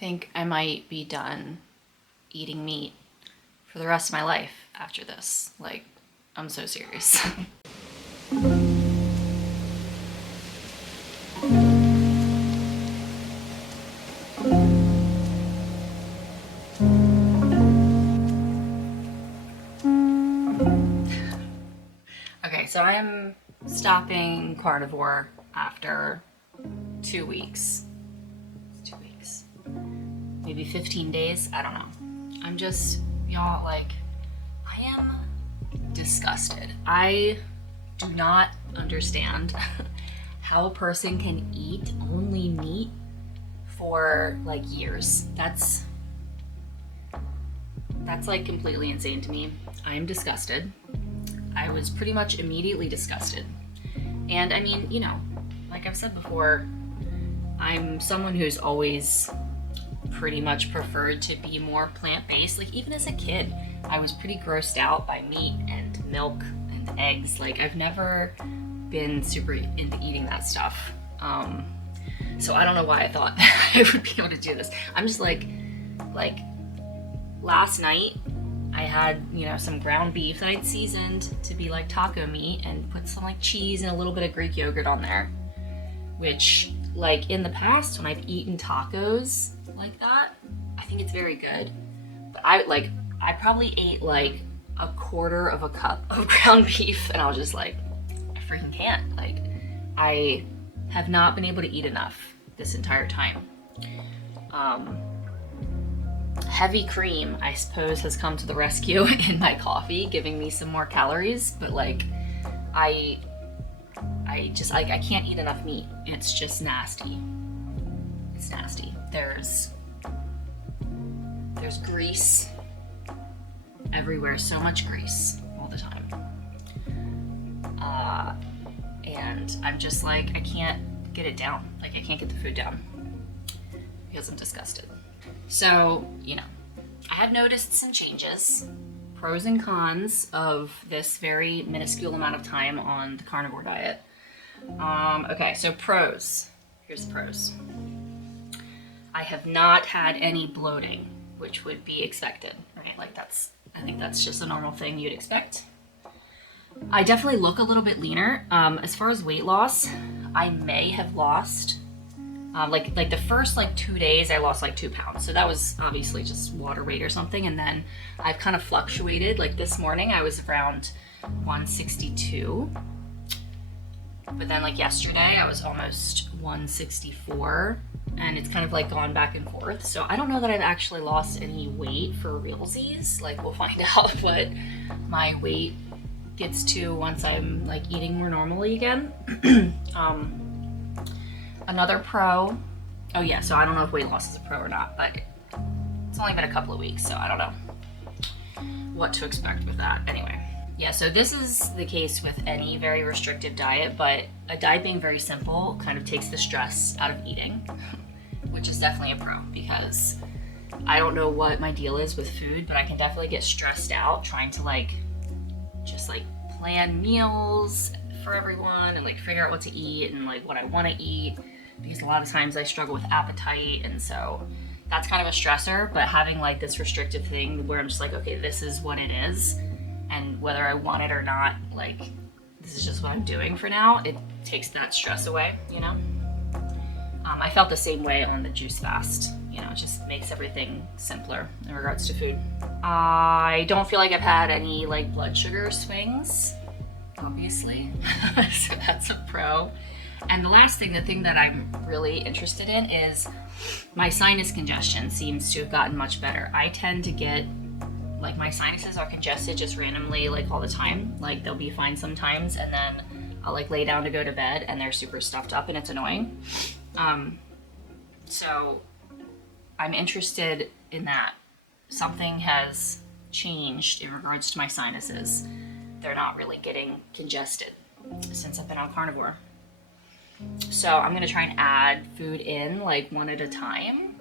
think I might be done eating meat for the rest of my life after this. Like, I'm so serious. Okay, so I'm stopping carnivore after 2 weeks. It's 2 weeks. Maybe 15 days, I don't know. I'm just, y'all, like, I am disgusted. I do not understand how a person can eat only meat for like years. That's like completely insane to me. I am disgusted. I was pretty much immediately disgusted. And I mean, you know, like I've said before, I'm someone who's always pretty much preferred to be more plant-based. Like even as a kid, I was pretty grossed out by meat and milk and eggs. Like I've never been super into eating that stuff. So I don't know why I thought I would be able to do this. I'm just like last night I had, you know, some ground beef that I'd seasoned to be like taco meat and put some like cheese and a little bit of Greek yogurt on there, which like in the past when I've eaten tacos like that, I think it's very good. But I probably ate like a quarter of a cup of ground beef and I was just like, I freaking can't. Like I have not been able to eat enough this entire time. Heavy cream, I suppose, has come to the rescue in my coffee, giving me some more calories, but like I can't eat enough meat. It's just nasty. It's nasty. There's grease everywhere, so much grease all the time. And I'm just like, I can't get it down. Like I can't get the food down because I'm disgusted. So, you know, I have noticed some changes, pros and cons of this very minuscule amount of time on the carnivore diet. Okay, so pros. Here's the pros. I have not had any bloating, which would be expected, right? Like I think that's just a normal thing you'd expect. I definitely look a little bit leaner. As far as weight loss, I may have lost, like the first 2 days I lost like 2 pounds. So that was obviously just water weight or something. And then I've kind of fluctuated. Like this morning I was around 162. But then like yesterday I was almost 164. And it's kind of like gone back and forth. So I don't know that I've actually lost any weight for realsies. Like we'll find out what my weight gets to once I'm like eating more normally again. Another pro, oh yeah, so I don't know if weight loss is a pro or not, but it's only been a couple of weeks, so I don't know what to expect with that. Anyway, yeah, so this is the case with any very restrictive diet, but a diet being very simple kind of takes the stress out of eating, which is definitely a pro, because I don't know what my deal is with food, but I can definitely get stressed out trying to just plan meals for everyone and figure out what to eat and what I want to eat, because a lot of times I struggle with appetite, and so that's kind of a stressor. But having this restrictive thing where I'm just okay, this is what it is, and whether I want it or not, this is just what I'm doing for now, it takes that stress away, you know. I felt the same way on the juice fast. You know, it just makes everything simpler in regards to food. I don't feel like I've had any blood sugar swings, obviously, so that's a pro. And the last thing, the thing that I'm really interested in is my sinus congestion seems to have gotten much better. I tend to get, my sinuses are congested just randomly, all the time. They'll be fine sometimes, and then I'll lay down to go to bed and they're super stuffed up and it's annoying. So I'm interested in that. Something has changed in regards to my sinuses. They're not really getting congested since I've been on carnivore. So I'm gonna try and add food in one at a time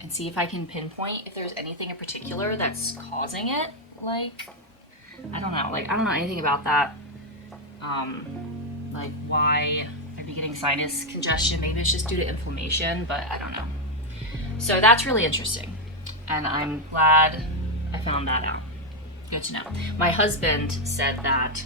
and see if I can pinpoint if there's anything in particular that's causing it. I don't know. I don't know anything about that. Why I'd be getting sinus congestion. Maybe it's just due to inflammation, but I don't know. So that's really interesting. And I'm glad I found that out. Good to know. My husband said that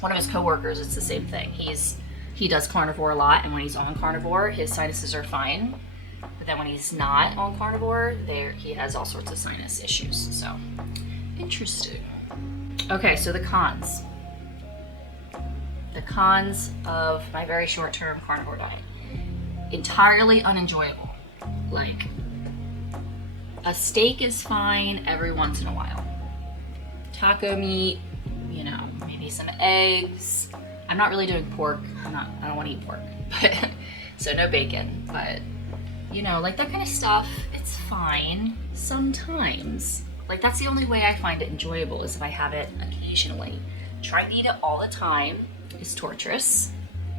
one of his coworkers, it's the same thing. He does carnivore a lot, and when he's on carnivore, his sinuses are fine. But then when he's not on carnivore, he has all sorts of sinus issues. So, interesting. Okay, so the cons. The cons of my very short-term carnivore diet. Entirely unenjoyable. Like, a steak is fine every once in a while. Taco meat, you know, maybe some eggs. I'm not really doing pork. I don't want to eat pork. But, so no bacon. But, you know, like that kind of stuff, it's fine sometimes. Like, that's the only way I find it enjoyable, is if I have it occasionally. Trying to eat it all the time is torturous.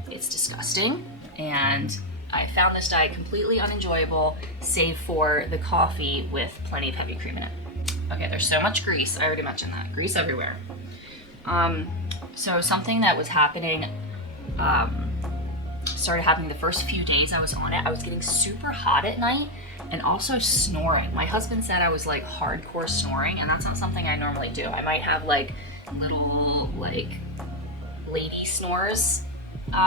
It's disgusting. And I found this diet completely unenjoyable, save for the coffee with plenty of heavy cream in it. Okay, there's so much grease. I already mentioned that. Grease everywhere. So something that was happening, started happening the first few days I was on it. I was getting super hot at night and also snoring. My husband said I was like hardcore snoring, and that's not something I normally do. I might have like little like lady snores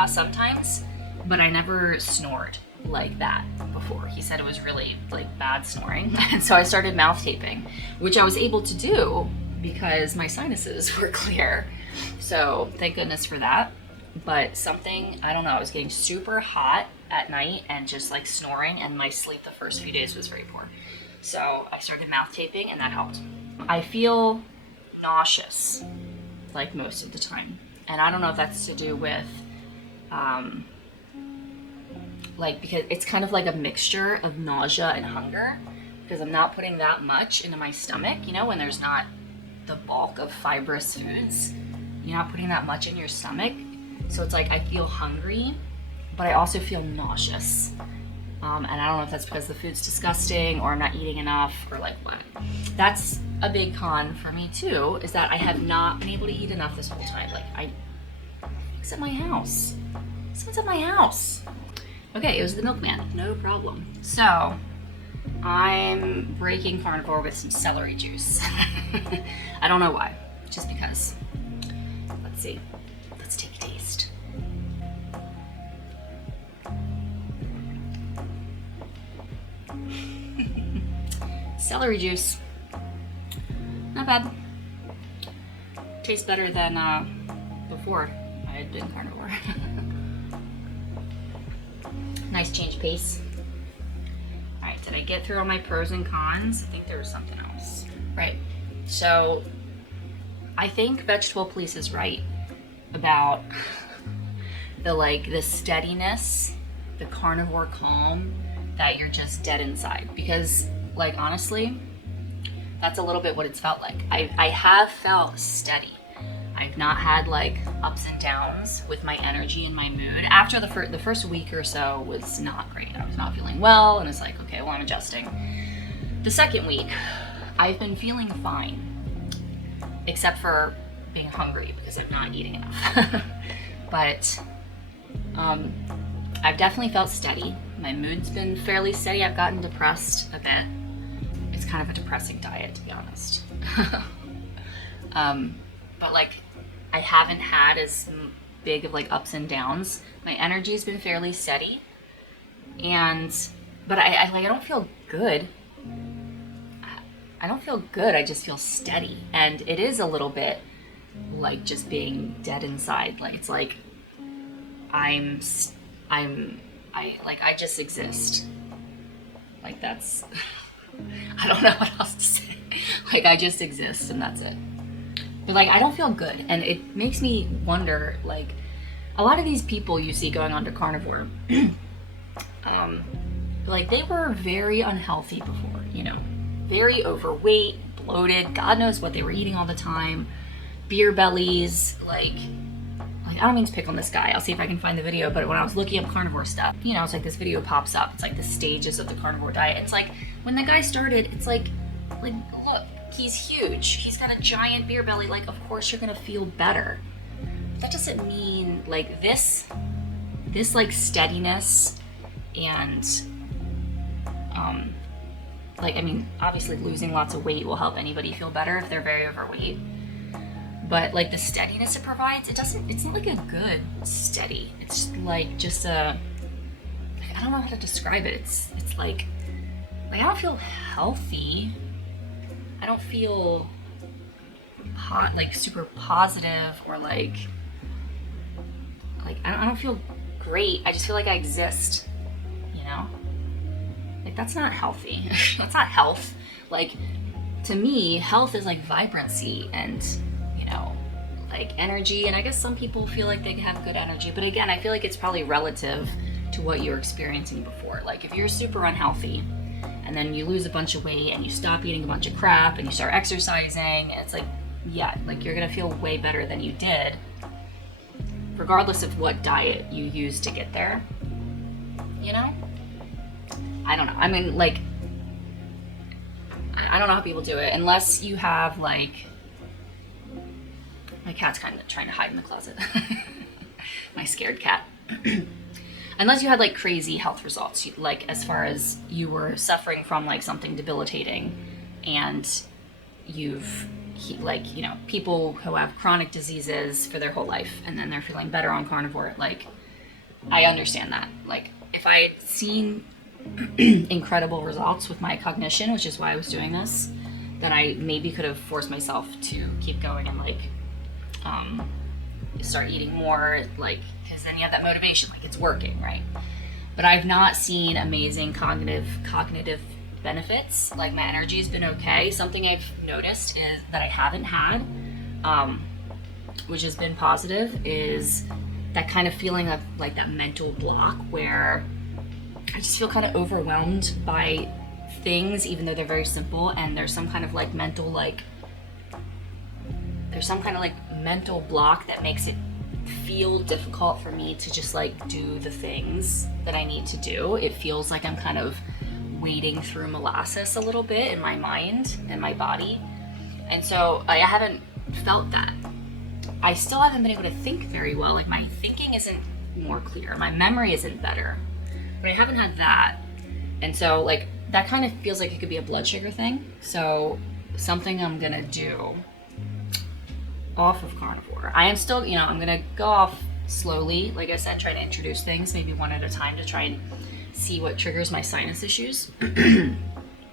sometimes, but I never snored like that before. He said it was really like bad snoring. And so I started mouth taping, which I was able to do because my sinuses were clear. So thank goodness for that. But something, I don't know, I was getting super hot at night and just like snoring, and my sleep the first few days was very poor. So I started mouth taping, and that helped. I feel nauseous like most of the time. And I don't know if that's to do with like, because it's kind of like a mixture of nausea and hunger, because I'm not putting that much into my stomach, you know, when there's not the bulk of fibrous foods, you're not putting that much in your stomach. So it's like I feel hungry, but I also feel nauseous. And I don't know if that's because the food's disgusting or I'm not eating enough or like what. That's a big con for me too, is that I have not been able to eat enough this whole time. Like, it's at my house. Someone's at my house. Okay, it was the milkman, no problem. So, I'm breaking carnivore with some celery juice. I don't know why, just because. Let's see, let's take a taste. Celery juice, not bad. Tastes better than before I had been carnivore. Nice change of pace. All right, did I get through all my pros and cons? I think there was something else. Right, so I think Vegetable Police is right about the steadiness, the carnivore calm, that you're just dead inside. Because, like, honestly, that's a little bit what it's felt like. I have felt steady. I've not had like ups and downs with my energy and my mood. After the first week or so was not great. I was not feeling well, and it's like, okay, well, I'm adjusting. The second week, I've been feeling fine, except for being hungry because I'm not eating enough. But I've definitely felt steady. My mood's been fairly steady. I've gotten depressed a bit. It's kind of a depressing diet, to be honest. But like, I haven't had as big of like ups and downs. My energy's been fairly steady, but I don't feel good. I don't feel good. I just feel steady, and it is a little bit like just being dead inside. Like, it's like I just exist. Like, that's I don't know what else to say. Like, I just exist, and that's it. But like, I don't feel good, and it makes me wonder, like, a lot of these people you see going on to carnivore, like, they were very unhealthy before, you know, very overweight, bloated, God knows what they were eating all the time, beer bellies, like I don't mean to pick on this guy. I'll see if I can find the video, but when I was looking up carnivore stuff, you know, it's like this video pops up. It's like the stages of the carnivore diet. It's like, when the guy started, it's like, look, he's huge. He's got a giant beer belly. Like, of course you're gonna feel better. But that doesn't mean, like, this like steadiness and Like, I mean, obviously losing lots of weight will help anybody feel better if they're very overweight. But like the steadiness it provides, it's not like a good steady. It's like just I don't know how to describe it. It's like I don't feel healthy. I don't feel like super positive, or like I don't feel great. I just feel like I exist, you know? Like, that's not healthy. That's not health. Like, to me, health is like vibrancy and, you know, like energy. And I guess some people feel like they have good energy. But again, I feel like it's probably relative to what you were experiencing before. Like, if you're super unhealthy and then you lose a bunch of weight and you stop eating a bunch of crap and you start exercising, it's like, yeah, like you're going to feel way better than you did, regardless of what diet you use to get there, you know? I don't know. I mean, like, I don't know how people do it unless you have, like, my cat's kind of trying to hide in the closet. My scared cat. Unless you had, like, crazy health results, like, as far as you were suffering from, like, something debilitating, and you've, like, you know, people who have chronic diseases for their whole life, and then they're feeling better on carnivore, like, I understand that. Like, if I had seen incredible results with my cognition, which is why I was doing this, then I maybe could have forced myself to keep going and, like, start eating more, like, because then you have that motivation, like, it's working, right? But I've not seen amazing cognitive benefits. Like, my energy's been okay. Something I've noticed is that I haven't had, which has been positive, is that kind of feeling of, like, that mental block where I just feel kind of overwhelmed by things, even though they're very simple, and there's some kind of, like, mental, like, there's some kind of, like, mental block that makes it feel difficult for me to just, like, do the things that I need to do. It feels like I'm kind of wading through molasses a little bit in my mind and my body. And so I haven't felt that. I still haven't been able to think very well. Like, my thinking isn't more clear. My memory isn't better. But I haven't had that. And so, like, that kind of feels like it could be a blood sugar thing. So something I'm gonna do off of carnivore. I am still, you know, I'm gonna go off slowly. Like I said, try to introduce things maybe one at a time to try and see what triggers my sinus issues.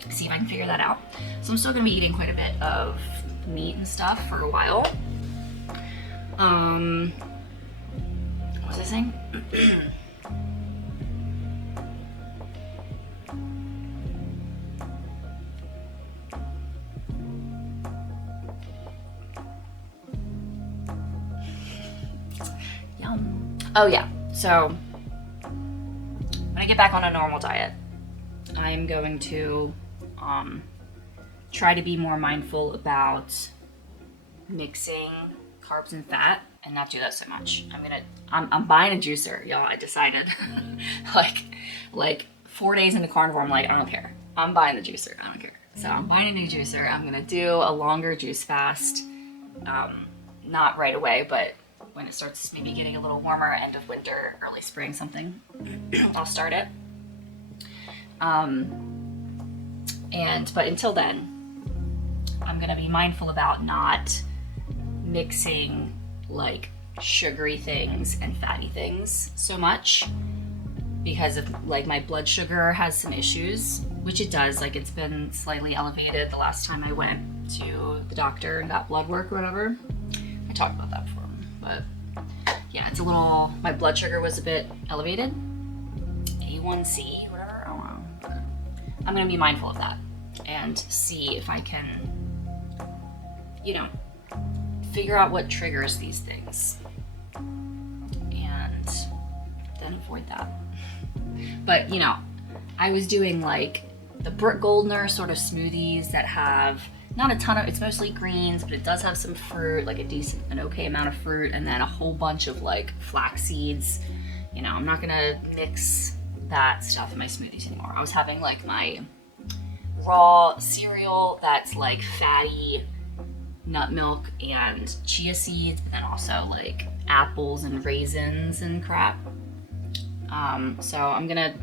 See if I can figure that out. So I'm still gonna be eating quite a bit of meat and stuff for a while. What was I saying? Yum. Oh yeah, so when I get back on a normal diet, I'm going to try to be more mindful about mixing carbs and fat and not do that so much. I'm buying a juicer, y'all. I decided like 4 days into carnivore, I'm like, I don't care. I'm buying the juicer. I don't care. So I'm buying a new juicer. I'm gonna do a longer juice fast. Not right away, but when it starts maybe getting a little warmer, end of winter, early spring, something, I'll start it. But until then, I'm gonna be mindful about not mixing like sugary things and fatty things so much, because of like my blood sugar has some issues, which it does. Like, it's been slightly elevated the last time I went to the doctor and got blood work or whatever. I talked about that before, but yeah, it's a little, my blood sugar was a bit elevated, A1C, whatever, I don't know. I'm gonna be mindful of that and see if I can, you know, figure out what triggers these things and then avoid that. But, you know, I was doing like the Brooke Goldner sort of smoothies that have not a ton of, it's mostly greens, but it does have some fruit, like an okay amount of fruit, and then a whole bunch of like flax seeds. You know, I'm not gonna mix that stuff in my smoothies anymore. I was having like my raw cereal that's like fatty nut milk and chia seeds, but then also like apples and raisins and crap. So I'm gonna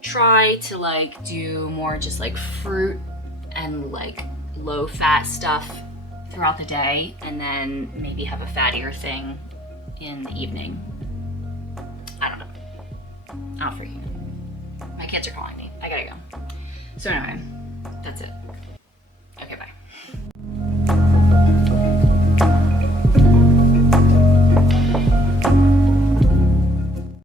try to like do more just like fruit and like low fat stuff throughout the day, and then maybe have a fattier thing in the evening. I don't know. I'll for you. My kids are calling me. I gotta go. So anyway, that's it.